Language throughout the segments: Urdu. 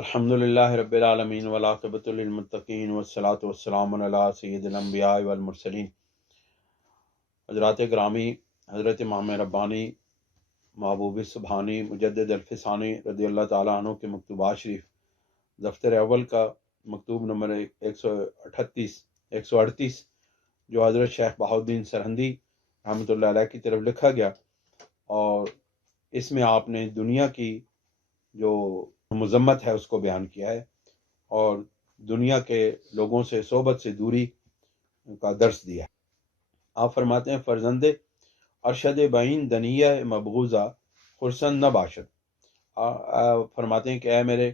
الحمدللہ رب العالمین والعاقبۃ للمتقین والصلاۃ والسلام علی سید الانبیاء والمرسلین۔ حضرات گرامی، حضرت امام ربانی محبوب سبحانی مجدد الفسانی رضی اللہ تعالیٰ عنہ کے مکتوبات شریف دفتر اول کا مکتوب نمبر 138 جو حضرت شیخ بہاؤالدین سرہندی رحمۃ اللہ علیہ کی طرف لکھا گیا، اور اس میں آپ نے دنیا کی جو مذمت ہے اس کو بیان کیا ہے اور دنیا کے لوگوں سے صحبت سے دوری کا درس دیا ہے۔ آپ فرماتے ہیں فرزند ارشد بعین دنیہ مبغوضہ خرسن نہ باشد۔ فرماتے ہیں کہ اے میرے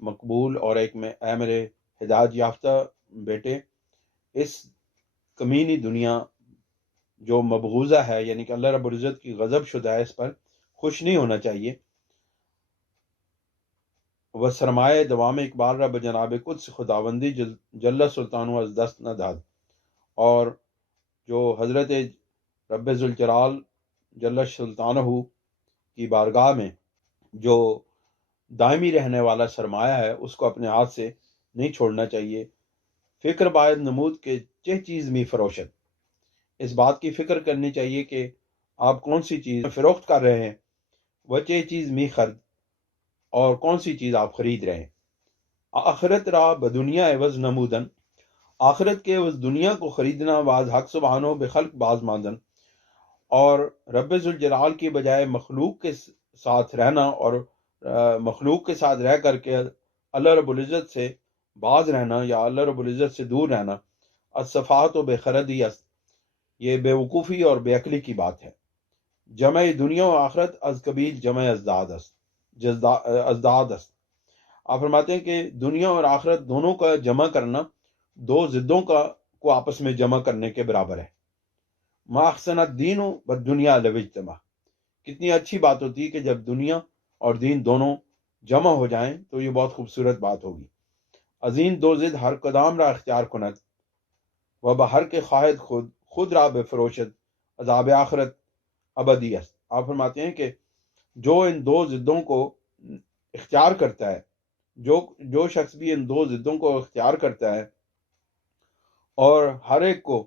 مقبول اور اے میرے ہدایت یافتہ بیٹے، اس کمینی دنیا جو مبغوضہ ہے، یعنی کہ اللہ رب العزت کی غضب شدہ ہے، اس پر خوش نہیں ہونا چاہیے۔ وہ سرمایہ دوام اقبال رب جناب قدس خداوندی جل سلطان و از دست نہ داد، اور جو حضرت رب ذوالجلال جل سلطانہ کی بارگاہ میں جو دائمی رہنے والا سرمایہ ہے اس کو اپنے ہاتھ سے نہیں چھوڑنا چاہیے۔ فکر باید نمود کے چہ چیز می فروشت، اس بات کی فکر کرنی چاہیے کہ آپ کون سی چیز فروخت کر رہے ہیں، وہ چہ چیز می خرد، اور کون سی چیز آپ خرید رہے ہیں۔ آخرت را بدنیا عوض نمودن، آخرت کے اس دنیا کو خریدنا، بعض حق سبحانہ بخلق باز ماندن، اور رب ذوالجلال کی بجائے مخلوق کے ساتھ رہنا اور مخلوق کے ساتھ رہ کر کے اللہ رب العزت سے باز رہنا یا اللہ رب العزت سے دور رہنا، الصفات و بے خردی است، یہ بے وقوفی اور بے عقلی کی بات ہے۔ جمع دنیا و آخرت از قبیل جمع ازداد است۔ آپ فرماتے ہیں کہ دنیا اور آخرت دونوں کا جمع کرنا دو ضدوں کو آپس میں جمع کرنے کے برابر ہے۔ ما احسن الدین والدنیا لو اجتمع، کتنی اچھی بات ہوتی ہے کہ جب دنیا اور دین دونوں جمع ہو جائیں تو یہ بہت خوبصورت بات ہوگی۔ عظیم دو ضد ہر قدام را اختیار کند، و بہر کے خواہد خود را بفروشد، عذاب آخرت ابدی است۔ آپ فرماتے ہیں کہ جو ان دو ضدوں کو اختیار کرتا ہے، جو شخص بھی ان دو ضدوں کو اختیار کرتا ہے اور ہر ایک کو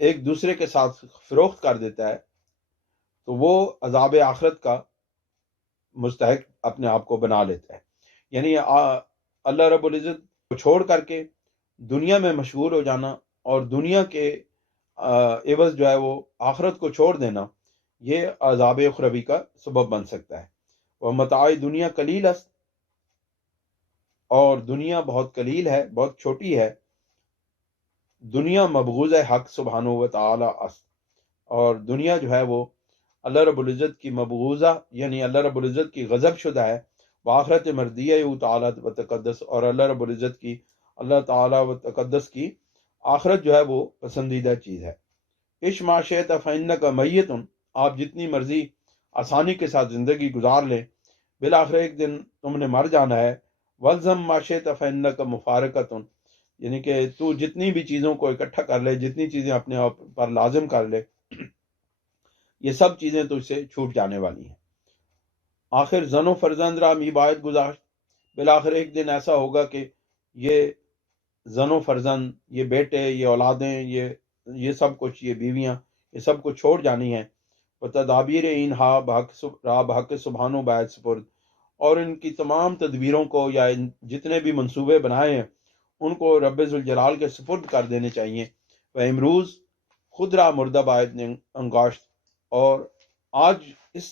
ایک دوسرے کے ساتھ فروخت کر دیتا ہے، تو وہ عذاب آخرت کا مستحق اپنے آپ کو بنا لیتا ہے۔ یعنی اللہ رب العزت کو چھوڑ کر کے دنیا میں مشغول ہو جانا اور دنیا کے عوض جو ہے وہ آخرت کو چھوڑ دینا، یہ عذاب اخروی کا سبب بن سکتا ہے۔ وہ متاع دنیا قلیل است، اور دنیا بہت قلیل ہے، بہت چھوٹی ہے۔ دنیا مبغوض حق سبحانہ و تعالی است، اور دنیا جو ہے وہ اللہ رب العزت کی مبغوضہ یعنی اللہ رب العزت کی غضب شدہ ہے۔ وآخرت مردیہ تعالی و تقدس، اور اللہ رب العزت کی اللہ تعالی و تقدس کی آخرت جو ہے وہ پسندیدہ چیز ہے۔ عش ما شئت فإنک میت، آپ جتنی مرضی آسانی کے ساتھ زندگی گزار لیں، بالآخر ایک دن تم نے مر جانا ہے۔ والزم ما شئت فإنک مفارقۃ، یعنی کہ تو جتنی بھی چیزوں کو اکٹھا کر لے، جتنی چیزیں اپنے آپ پر لازم کر لے، یہ سب چیزیں تو اس سے چھوٹ جانے والی ہیں۔ آخر زن و فرزند را می باید گذاشت، بالآخر ایک دن ایسا ہوگا کہ یہ زن و فرزند، یہ بیٹے، یہ اولادیں، یہ سب کچھ، یہ بیویاں، یہ سب کچھ چھوڑ جانی ہیں۔ و تدابیر اینہا بحق سبحانہ باید سپرد، اور ان کی تمام تدبیروں کو یا جتنے بھی منصوبے بنائے ہیں ان کو رب ذوالجلال کے سپرد کر دینے چاہیے۔ و امروز خود را مردہ باید انگاشت، اور آج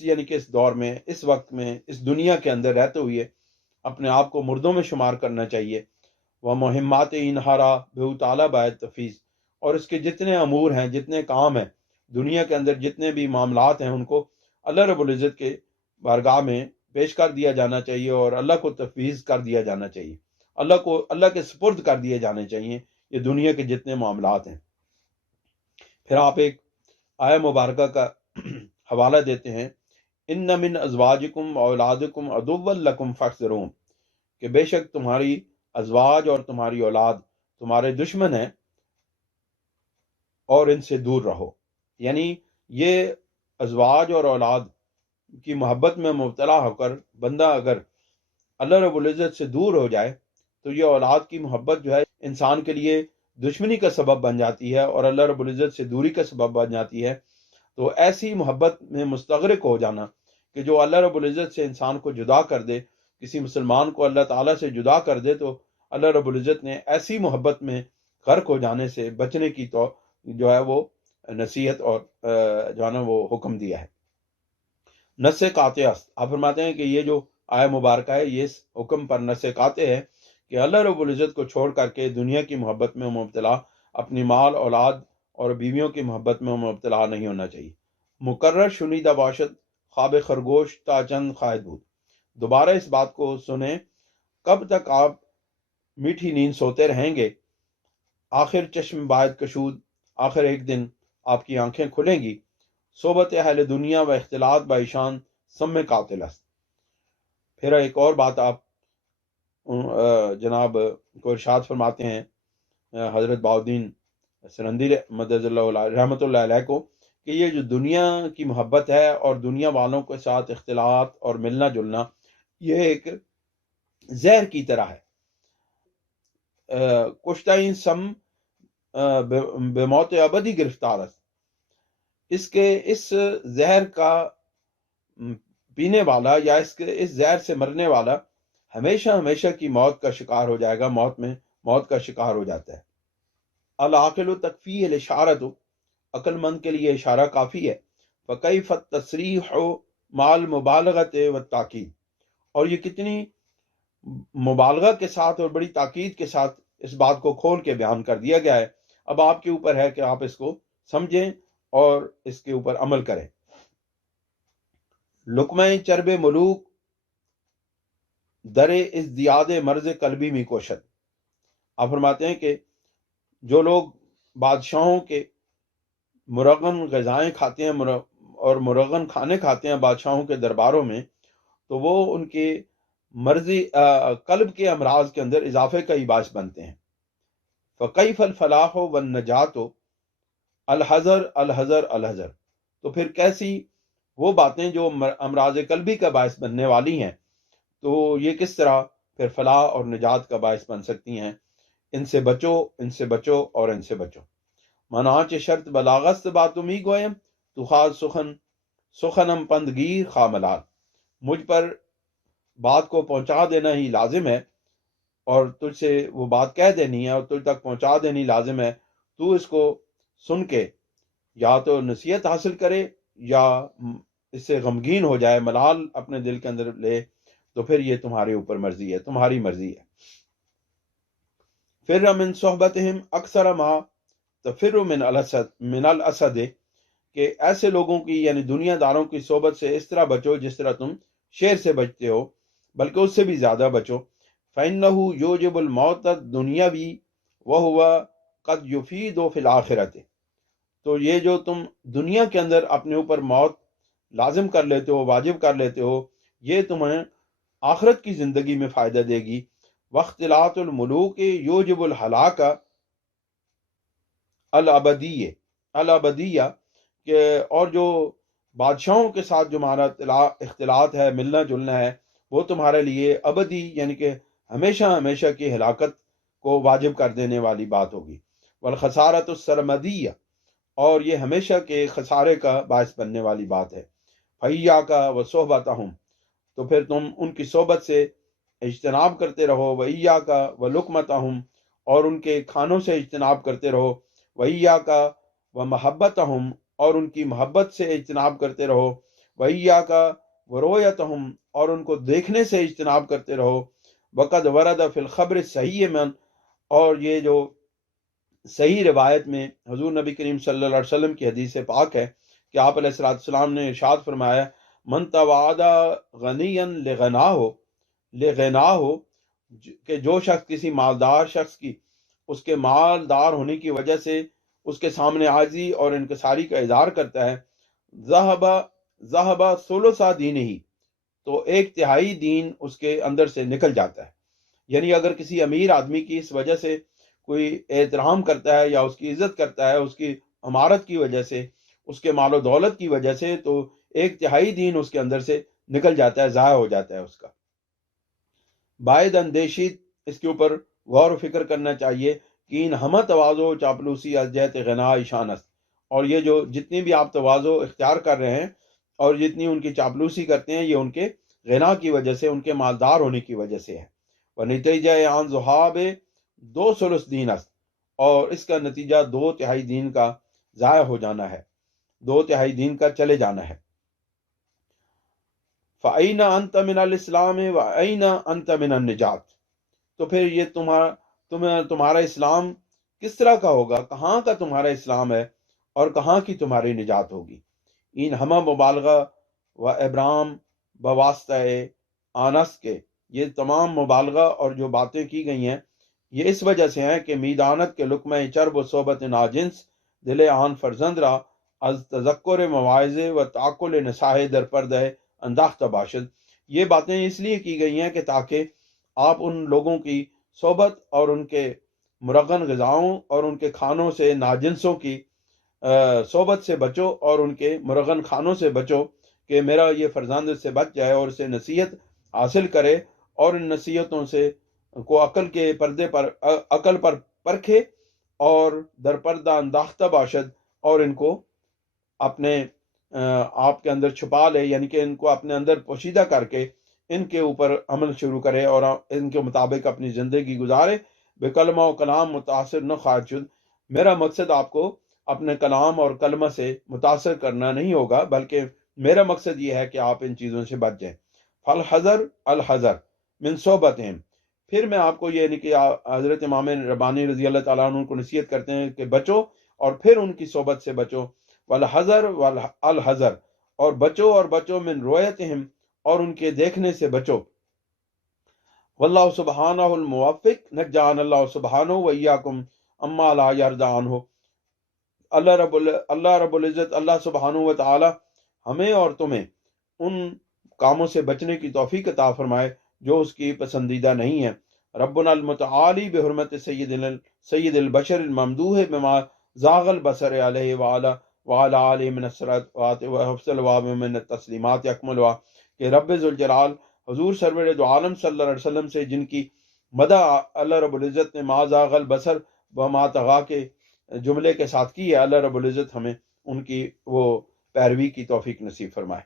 یعنی کہ اس دور میں، اس وقت میں، اس دنیا کے اندر رہتے ہوئے اپنے آپ کو مردوں میں شمار کرنا چاہیے۔ وہ مہمات انہارا بہو تعالیٰ باید تفیظ، اور اس کے جتنے امور ہیں، جتنے کام ہیں دنیا کے اندر، جتنے بھی معاملات ہیں، ان کو اللہ رب العزت کے بارگاہ میں پیش کر دیا جانا چاہیے اور اللہ کو تفویض کر دیا جانا چاہیے، اللہ کے سپرد کر دیے جانے چاہیے یہ دنیا کے جتنے معاملات ہیں۔ پھر آپ ایک آیہ مبارکہ کا حوالہ دیتے ہیں، ان من ازواجکم اولادکم عدوا لکم فاحذروہم، کہ بے شک تمہاری ازواج اور تمہاری اولاد تمہارے دشمن ہیں اور ان سے دور رہو۔ یعنی یہ ازواج اور اولاد کی محبت میں مبتلا ہو کر بندہ اگر اللہ رب العزت سے دور ہو جائے تو یہ اولاد کی محبت جو ہے انسان کے لیے دشمنی کا سبب بن جاتی ہے اور اللہ رب العزت سے دوری کا سبب بن جاتی ہے۔ تو ایسی محبت میں مستغرق ہو جانا کہ جو اللہ رب العزت سے انسان کو جدا کر دے، کسی مسلمان کو اللہ تعالیٰ سے جدا کر دے، تو اللہ رب العزت نے ایسی محبت میں غرق ہو جانے سے بچنے کی تو جو ہے وہ نصیحت اور جو ہے نا وہ حکم دیا ہے۔ نص قاطع است، آپ فرماتے ہیں کہ یہ جو آیہ مبارکہ ہے یہ اس حکم پر نص قاطع ہے کہ اللہ رب العزت کو چھوڑ کر کے دنیا کی محبت میں مبتلا، اپنی مال اولاد اور بیویوں کی محبت میں مبتلا نہیں ہونا چاہیے۔ مقرر شنیدہ باشد خواب خرگوش تا چند خواہد بود، دوبارہ اس بات کو سنیں، کب تک آپ میٹھی نیند سوتے رہیں گے؟ آخر چشم باید کشود، آخر ایک دن آپ کی آنکھیں کھلیں گی۔ صحبت اہل دنیا و اختلاط بایشان سم قاتل است۔ پھر ایک اور بات آپ جناب کو ارشاد فرماتے ہیں حضرت بہاؤالدین سرندی مدد اللہ رحمۃ اللہ علیہ کو کہ یہ جو دنیا کی محبت ہے اور دنیا والوں کے ساتھ اختلاط اور ملنا جلنا، یہ ایک زہر کی طرح ہے۔ کشتہ سم بے موت ابدی گرفتار است، اس زہر کا پینے والا یا اس زہر سے مرنے والا ہمیشہ ہمیشہ کی موت کا شکار ہو جائے گا، موت کا شکار ہو جاتا ہے۔ العاقل تکفی الاشارۃ، عقل مند کے لیے اشارہ کافی ہے۔ فکیف التصریح مال مبالغت و تاکید، اور یہ کتنی مبالغہ کے ساتھ اور بڑی تاکید کے ساتھ اس بات کو کھول کے بیان کر دیا گیا ہے۔ اب آپ کے اوپر ہے کہ آپ اس کو سمجھیں اور اس کے اوپر عمل کریں۔ لقمہ چرب ملوک در ازدیاد مرض قلبی میں کوشد، آپ فرماتے ہیں کہ جو لوگ بادشاہوں کے مرغن غذائیں کھاتے ہیں اور مرغن کھانے کھاتے ہیں بادشاہوں کے درباروں میں، تو وہ ان کے مرضی قلب کے امراض کے اندر اضافے کا ہی باعث بنتے ہیں۔ فکیف الفلاح والنجات الحذر الحذر الحذر، تو پھر کیسی وہ باتیں جو امراض قلبی کا باعث بننے والی ہیں، تو یہ کس طرح پھر فلاح اور نجات کا باعث بن سکتی ہیں؟ ان سے بچو، ان سے بچو اور ان سے بچو۔ مناچ شرط بلاغست باتمی گویم تو خواہ سخنم پندگیر خاملال، مجھ پر بات کو پہنچا دینا ہی لازم ہے اور تجھ سے وہ بات کہہ دینی ہے اور تجھ تک پہنچا دینی لازم ہے، تو اس کو سن کے یا تو نصیحت حاصل کرے یا اس سے غمگین ہو جائے، ملال اپنے دل کے اندر لے، تو پھر یہ تمہارے اوپر مرضی ہے، تمہاری مرضی ہے۔ فر من صحبتہم اکثر ما تفر من الاسد، کہ ایسے لوگوں کی یعنی دنیا داروں کی صحبت سے اس طرح بچو جس طرح تم شیر سے بچتے ہو، بلکہ اس سے بھی زیادہ بچو۔ فإنہ یوجب الموت الدنیاوی وہو قد یفید فی الآخرۃ، تو یہ جو تم دنیا کے اندر اپنے اوپر موت لازم کر لیتے ہو، واجب کر لیتے ہو، یہ تمہیں آخرت کی زندگی میں فائدہ دے گی۔ واختلاط الملوک یوجب الہلاک الابدیہ، کہ اور جو بادشاہوں کے ساتھ جو ہمارا اختلاط ہے، ملنا جلنا ہے، وہ تمہارے لیے ابدی یعنی کہ ہمیشہ ہمیشہ کی ہلاکت کو واجب کر دینے والی بات ہوگی۔ والخسارۃ السرمدیہ، اور یہ ہمیشہ کے خسارے کا باعث بننے والی بات ہے۔ فإیاک وصحبتہم، تو پھر تم ان کی صحبت سے اجتناب کرتے رہو۔ وإیاک ولقمتہم، اور ان کے کھانوں سے اجتناب کرتے رہو۔ وإیاک ومحبتہم، اور ان کی محبت سے اجتناب کرتے رہو۔ وإیاک ورؤیتہم، اور ان کو دیکھنے سے اجتناب کرتے رہو۔ وقد ورد فی الخبر صحیح من، اور یہ جو صحیح روایت میں حضور نبی کریم صلی اللہ علیہ وسلم کی حدیث پاک ہے کہ آپ علیہ السلام نے ارشاد فرمایا، من توعد غنیا لغناہ، کہ جو شخص کسی مالدار شخص کی اس کے مالدار ہونے کی وجہ سے اس کے سامنے عاجزی اور انکساری کا اظہار کرتا ہے، ذہب ثلث دینہ، تو 1/3 دین اس کے اندر سے نکل جاتا ہے۔ یعنی اگر کسی امیر آدمی کی اس وجہ سے کوئی احترام کرتا ہے یا اس کی عزت کرتا ہے، اس کی امارت کی وجہ سے، اس کے مال و دولت کی وجہ سے، تو 1/3 دین اس کے اندر سے نکل جاتا ہے، ضائع ہو جاتا ہے اس کا۔ باعد اندیشید اس کے اوپر غور و فکر کرنا چاہیے کہ ان ہمہ توازو چاپلوسی از جہت غنا ایشان است، اور یہ جو جتنی بھی آپ توازو اختیار کر رہے ہیں اور جتنی ان کی چاپلوسی کرتے ہیں، یہ ان کے غنا کی وجہ سے، ان کے مالدار ہونے کی وجہ سے ہے۔ ونتیجہ آن ذہاب 2 ثلث دین است، اور اس کا نتیجہ 2/3 دین کا ضائع ہو جانا ہے، 2/3 دین کا چلے جانا ہے۔ فَأَيْنَ أَنْتَ مِنَ الْإِسْلَامِ وَأَيْنَ أَنْتَ مِنَ النِّجَاةِ، تو پھر یہ تمہارا اسلام کس طرح کا ہوگا، کہاں کا تمہارا اسلام ہے اور کہاں کی تمہاری نجات ہوگی۔ ان ہمہ مبالغہ و ابرام بواسطہ آنس کے، یہ تمام مبالغہ اور جو باتیں کی گئی ہیں یہ اس وجہ سے ہیں کہ میدانت کے لقمہ چرب و صحبت ناجنس دل آن فرزند را از تذکر مواعظ و تعقل نصاح در پردہ انداختہ باشد۔ یہ باتیں اس لیے کی گئی ہیں کہ تاکہ آپ ان لوگوں کی صحبت اور ان کے مرغن غذاؤں اور ان کے کھانوں سے، ناجنسوں کی صحبت سے بچو اور ان کے مرغن کھانوں سے بچو، کہ میرا یہ فرزند اس سے بچ جائے اور اسے نصیحت حاصل کرے، اور ان نصیحتوں سے کو عقل کے پردے پر، عقل پر پرکھے اور در پردہ انداختہ باشد، اور ان کو اپنے آپ کے اندر چھپا لے، یعنی کہ ان کو اپنے اندر پوشیدہ کر کے ان کے اوپر عمل شروع کرے اور ان کے مطابق اپنی زندگی گزارے۔ بے کلمہ و کلام متاثر نہ خواہد شد، میرا مقصد آپ کو اپنے کلام اور کلمہ سے متاثر کرنا نہیں ہوگا، بلکہ میرا مقصد یہ ہے کہ آپ ان چیزوں سے بچ جائیں۔ فالحذر الحذر من صحبتہم، پھر میں آپ کو یہ کہ حضرت امام ربانی رضی اللہ تعالیٰ عنہ کو نصیحت کرتے ہیں کہ بچو، اور پھر ان کی صحبت سے بچو۔ والحذر والحذر، اور بچو من رؤیتہم، اور ان کے دیکھنے سے بچو۔ واللہ سبحانہ الموفق نجعان اللہ سبحانہ وإیاکم اما لا یرضی عنہ، اللہ رب العزت، اللہ سبحانہ و تعالی ہمیں اور تمہیں ان کاموں سے بچنے کی توفیق عطا فرمائے جو اس کی پسندیدہ نہیں ہے۔ ربنا المتعالی بحرمت سید البشر الممدوح بما زاغ البصر علیہ وعلی آلہ من الصلوات وحفظ من التسلیمات اکملوا، کہ رب ذوالجلال حضور سرور دو عالم صلی اللہ علیہ وسلم سے جن کی مدح اللہ رب العزت نے ما زاغ البصر وما طغى کے جملے کے ساتھ کی ہے، اللہ رب العزت ہمیں ان کی وہ پیروی کی توفیق نصیب فرمائے۔